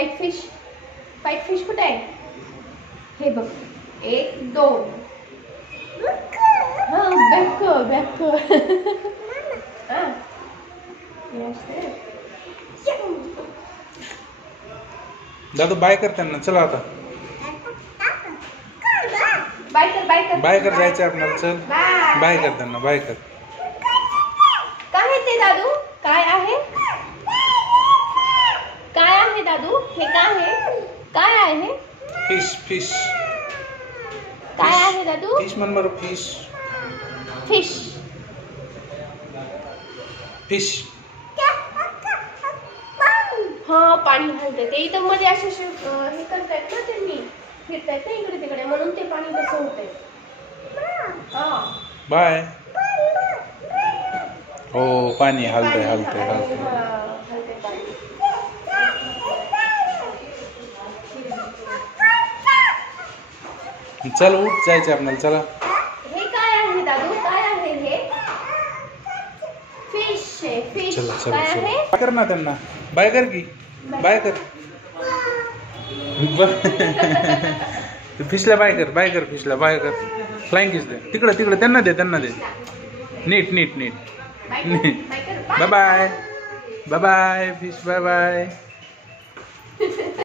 White fish कुठे आहे? हे बघ, 1 2 हा बॅक हा दादू बाय कर त्यांना, चला आता बाय कर जायचं आपल्याला, चल बाय कर त्यांना, बाय कर. काय आहे ते दादू? काय आहे? काय आहे दादू? हे काय आहे? काय आहे? फिश काय आहे दादू? फिश म्हण बरं, फिश हा पाणी हलतंय ते इथं मध्ये असे हे करतायत ना, त्यांनी फिरतायत ना इकडे तिकडे, म्हणून ते पाणी तसं होतंय. बाय. हो पाणी हलतंय. चल उठ, जायचं आपल्याला, चला. हे काय आहे दादू? काय आहे हे? फिश आहे, फिश. काय आहे? बाय कर ना त्यांना, बाय कर की, बाय कर. फिशला बाय कर, फिशला बाय कर. फ्लाइंग किस दे, तिकडे त्यांना दे. नीट bye bye fish, bye bye.